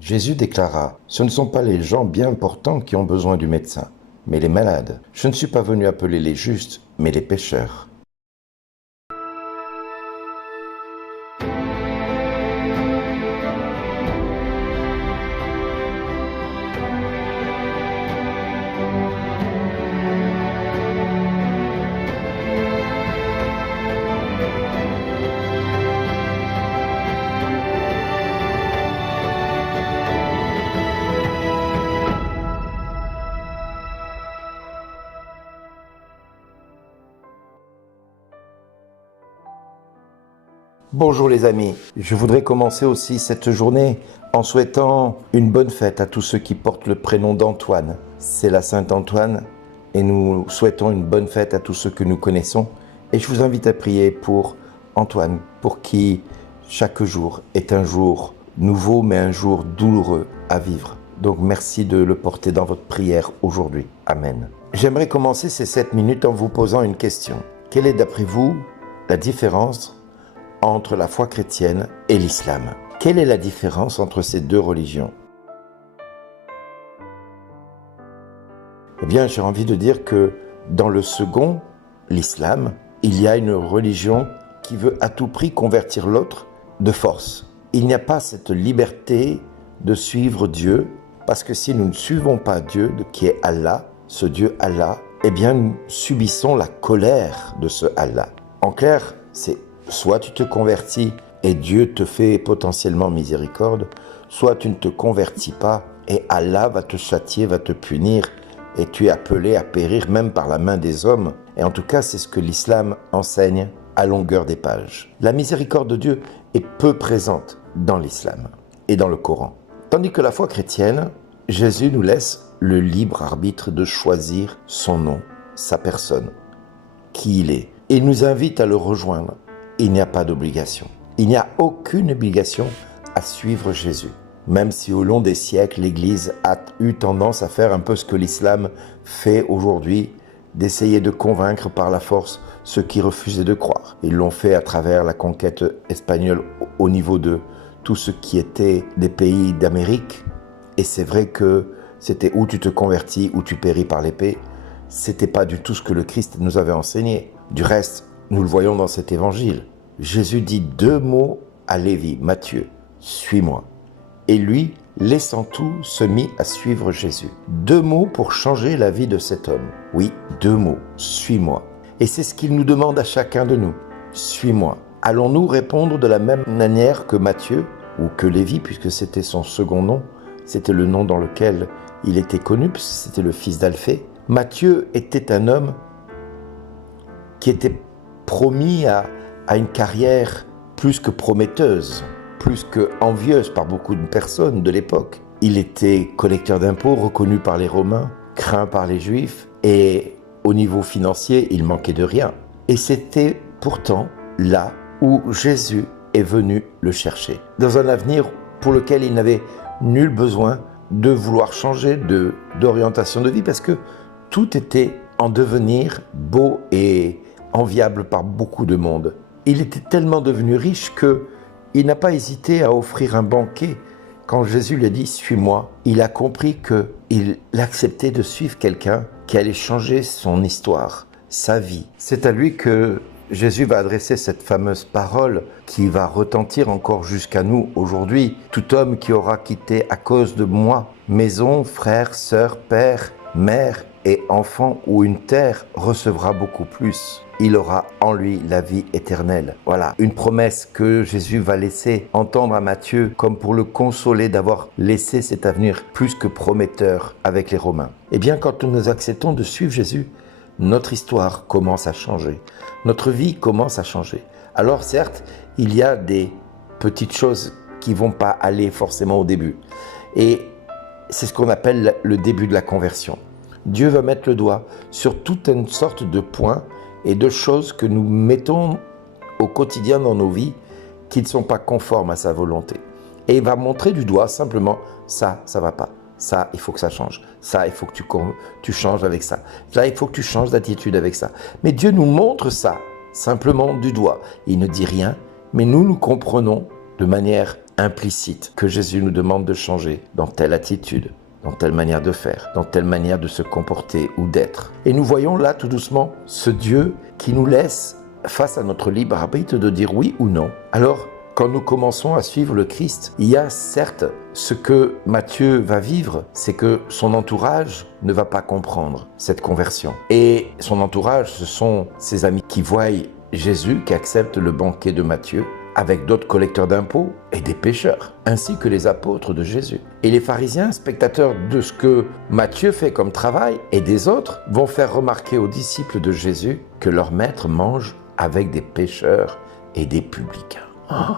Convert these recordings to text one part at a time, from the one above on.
Jésus déclara, « Ce ne sont pas les gens bien portants qui ont besoin du médecin, mais les malades. Je ne suis pas venu appeler les justes, mais les pécheurs. » Bonjour les amis, je voudrais commencer aussi cette journée en souhaitant une bonne fête à tous ceux qui portent le prénom d'Antoine. C'est la Saint-Antoine et nous souhaitons une bonne fête à tous ceux que nous connaissons. Et je vous invite à prier pour Antoine, pour qui chaque jour est un jour nouveau mais un jour douloureux à vivre. Donc merci de le porter dans votre prière aujourd'hui. Amen. J'aimerais commencer ces 7 minutes en vous posant une question. Quelle est d'après vous la différence entre la foi chrétienne et l'islam? Quelle est la différence entre ces deux religions? Eh bien, j'ai envie de dire que dans le second, l'islam, il y a une religion qui veut à tout prix convertir l'autre de force. Il n'y a pas cette liberté de suivre Dieu, parce que si nous ne suivons pas Dieu, qui est Allah, ce Dieu Allah, eh bien, nous subissons la colère de ce Allah. En clair, c'est soit tu te convertis et Dieu te fait potentiellement miséricorde, soit tu ne te convertis pas et Allah va te châtier, va te punir et tu es appelé à périr même par la main des hommes. Et en tout cas, c'est ce que l'islam enseigne à longueur des pages. La miséricorde de Dieu est peu présente dans l'islam et dans le Coran. Tandis que la foi chrétienne, Jésus nous laisse le libre arbitre de choisir son nom, sa personne, qui il est. Il nous invite à le rejoindre. Il n'y a pas d'obligation. Il n'y a aucune obligation à suivre Jésus. Même si au long des siècles, l'Église a eu tendance à faire un peu ce que l'islam fait aujourd'hui, d'essayer de convaincre par la force ceux qui refusaient de croire. Ils l'ont fait à travers la conquête espagnole au niveau de tout ce qui était des pays d'Amérique. Et c'est vrai que c'était ou tu te convertis ou tu péris par l'épée. C'était pas du tout ce que le Christ nous avait enseigné. Du reste, nous le voyons dans cet évangile. Jésus dit 2 mots à Lévi, Matthieu, « Suis-moi ». Et lui, laissant tout, se mit à suivre Jésus. 2 mots pour changer la vie de cet homme. Oui, 2 mots, « Suis-moi ». Et c'est ce qu'il nous demande à chacun de nous. « Suis-moi ». Allons-nous répondre de la même manière que Matthieu, ou que Lévi, puisque c'était son second nom, c'était le nom dans lequel il était connu, puisque c'était le fils d'Alphée. Matthieu était un homme qui était promis à une carrière plus que prometteuse, plus que envieuse par beaucoup de personnes de l'époque. Il était collecteur d'impôts, reconnu par les Romains, craint par les Juifs, et au niveau financier, il manquait de rien. Et c'était pourtant là où Jésus est venu le chercher, dans un avenir pour lequel il n'avait nul besoin de vouloir changer d'orientation de vie, parce que tout était en devenir beau et enviable par beaucoup de monde. Il était tellement devenu riche qu'il n'a pas hésité à offrir un banquet. Quand Jésus lui a dit « Suis-moi », il a compris qu'il acceptait de suivre quelqu'un qui allait changer son histoire, sa vie. C'est à lui que Jésus va adresser cette fameuse parole qui va retentir encore jusqu'à nous aujourd'hui. « Tout homme qui aura quitté à cause de moi maison, frère, sœur, père, mère et enfant ou une terre recevra beaucoup plus. Il aura en lui la vie éternelle. » Voilà, une promesse que Jésus va laisser entendre à Matthieu comme pour le consoler d'avoir laissé cet avenir plus que prometteur avec les Romains. Eh bien, quand nous acceptons de suivre Jésus, notre histoire commence à changer. Notre vie commence à changer. Alors certes, il y a des petites choses qui ne vont pas aller forcément au début. Et c'est ce qu'on appelle le début de la conversion. Dieu va mettre le doigt sur toute une sorte de points et de choses que nous mettons au quotidien dans nos vies qui ne sont pas conformes à sa volonté. Et il va montrer du doigt simplement ça ne va pas. Ça, il faut que ça change. Ça, il faut que tu changes avec ça. Là, il faut que tu changes d'attitude avec ça. Mais Dieu nous montre ça simplement du doigt. Il ne dit rien, mais nous comprenons de manière implicite que Jésus nous demande de changer dans telle attitude, dans telle manière de faire, dans telle manière de se comporter ou d'être. Et nous voyons là tout doucement ce Dieu qui nous laisse face à notre libre arbitre de dire oui ou non. Alors, quand nous commençons à suivre le Christ, il y a certes ce que Matthieu va vivre, c'est que son entourage ne va pas comprendre cette conversion. Et son entourage, ce sont ses amis qui voient Jésus, qui acceptent le banquet de Matthieu, avec d'autres collecteurs d'impôts et des pécheurs, ainsi que les apôtres de Jésus. Et les pharisiens, spectateurs de ce que Matthieu fait comme travail, et des autres, vont faire remarquer aux disciples de Jésus que leur maître mange avec des pécheurs et des publicains. Oh,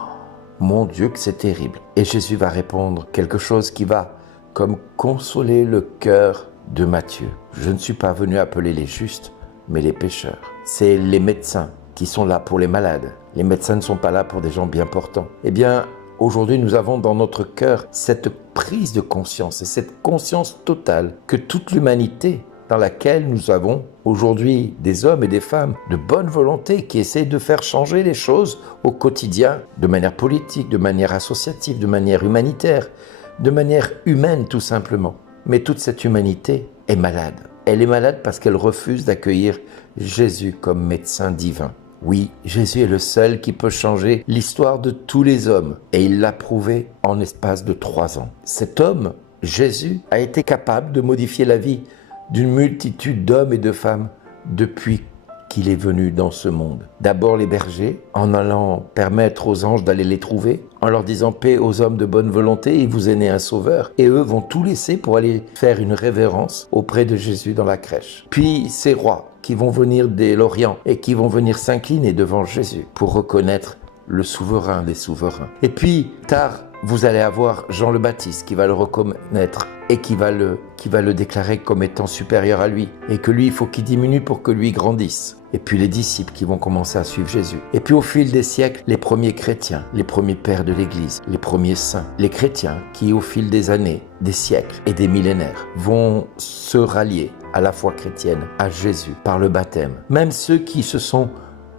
mon Dieu, que c'est terrible. Et Jésus va répondre quelque chose qui va comme consoler le cœur de Matthieu. Je ne suis pas venu appeler les justes, mais les pécheurs. C'est les médecins qui sont là pour les malades. Les médecins ne sont pas là pour des gens bien portants. Eh bien, aujourd'hui, nous avons dans notre cœur cette prise de conscience et cette conscience totale que toute l'humanité dans laquelle nous avons aujourd'hui des hommes et des femmes de bonne volonté qui essaient de faire changer les choses au quotidien, de manière politique, de manière associative, de manière humanitaire, de manière humaine tout simplement. Mais toute cette humanité est malade. Elle est malade parce qu'elle refuse d'accueillir Jésus comme médecin divin. Oui, Jésus est le seul qui peut changer l'histoire de tous les hommes et il l'a prouvé en l'espace de 3 ans. Cet homme, Jésus, a été capable de modifier la vie d'une multitude d'hommes et de femmes depuis qu'il est venu dans ce monde. D'abord les bergers, en allant permettre aux anges d'aller les trouver, en leur disant paix aux hommes de bonne volonté, il vous est né un sauveur. Et eux vont tout laisser pour aller faire une révérence auprès de Jésus dans la crèche. Puis ces rois qui vont venir de l'Orient et qui vont venir s'incliner devant Jésus pour reconnaître le souverain des souverains. Et puis tard, vous allez avoir Jean le Baptiste qui va le reconnaître et qui va le déclarer comme étant supérieur à lui. Et que lui, il faut qu'il diminue pour que lui grandisse. Et puis les disciples qui vont commencer à suivre Jésus. Et puis au fil des siècles, les premiers chrétiens, les premiers pères de l'Église, les premiers saints, les chrétiens qui au fil des années, des siècles et des millénaires vont se rallier à la foi chrétienne, à Jésus, par le baptême. Même ceux qui se sont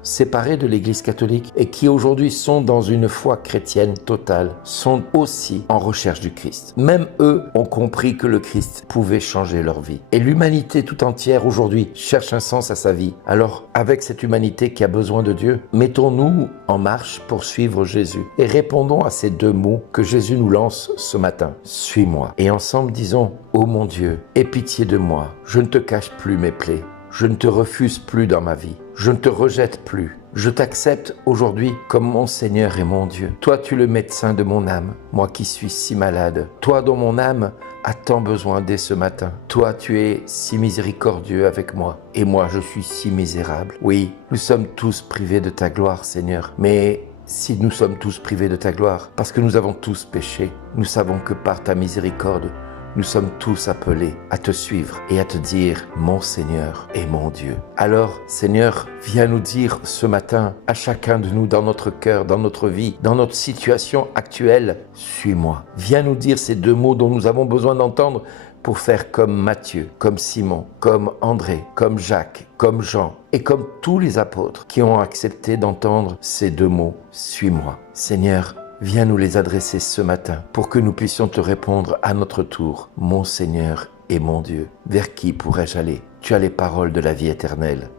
séparés de l'Église catholique et qui aujourd'hui sont dans une foi chrétienne totale, sont aussi en recherche du Christ. Même eux ont compris que le Christ pouvait changer leur vie. Et l'humanité tout entière aujourd'hui cherche un sens à sa vie. Alors, avec cette humanité qui a besoin de Dieu, mettons-nous en marche pour suivre Jésus et répondons à ces 2 mots que Jésus nous lance ce matin. Suis-moi. Et ensemble disons, ô mon Dieu, aie pitié de moi. Je ne te cache plus mes plaies. Je ne te refuse plus dans ma vie. Je ne te rejette plus. Je t'accepte aujourd'hui comme mon Seigneur et mon Dieu. Toi, tu es le médecin de mon âme, moi qui suis si malade. Toi dont mon âme a tant besoin dès ce matin. Toi, tu es si miséricordieux avec moi. Et moi, je suis si misérable. Oui, nous sommes tous privés de ta gloire, Seigneur. Mais si nous sommes tous privés de ta gloire, parce que nous avons tous péché, nous savons que par ta miséricorde, nous sommes tous appelés à te suivre et à te dire « Mon Seigneur et mon Dieu ». Alors, Seigneur, viens nous dire ce matin à chacun de nous dans notre cœur, dans notre vie, dans notre situation actuelle, « Suis-moi ». Viens nous dire ces 2 mots dont nous avons besoin d'entendre pour faire comme Matthieu, comme Simon, comme André, comme Jacques, comme Jean et comme tous les apôtres qui ont accepté d'entendre ces 2 mots « Suis-moi ». Seigneur, viens nous les adresser ce matin pour que nous puissions te répondre à notre tour, mon Seigneur et mon Dieu. Vers qui pourrais-je aller? Tu as les paroles de la vie éternelle.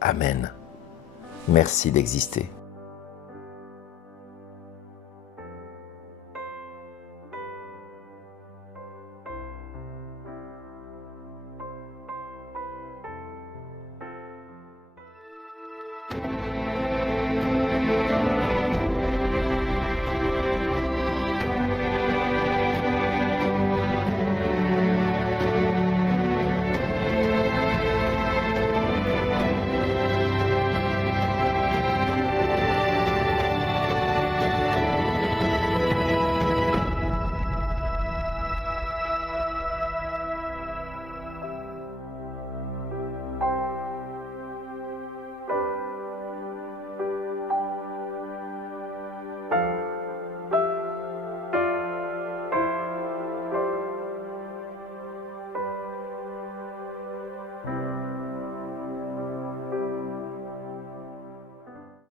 Amen. Merci d'exister.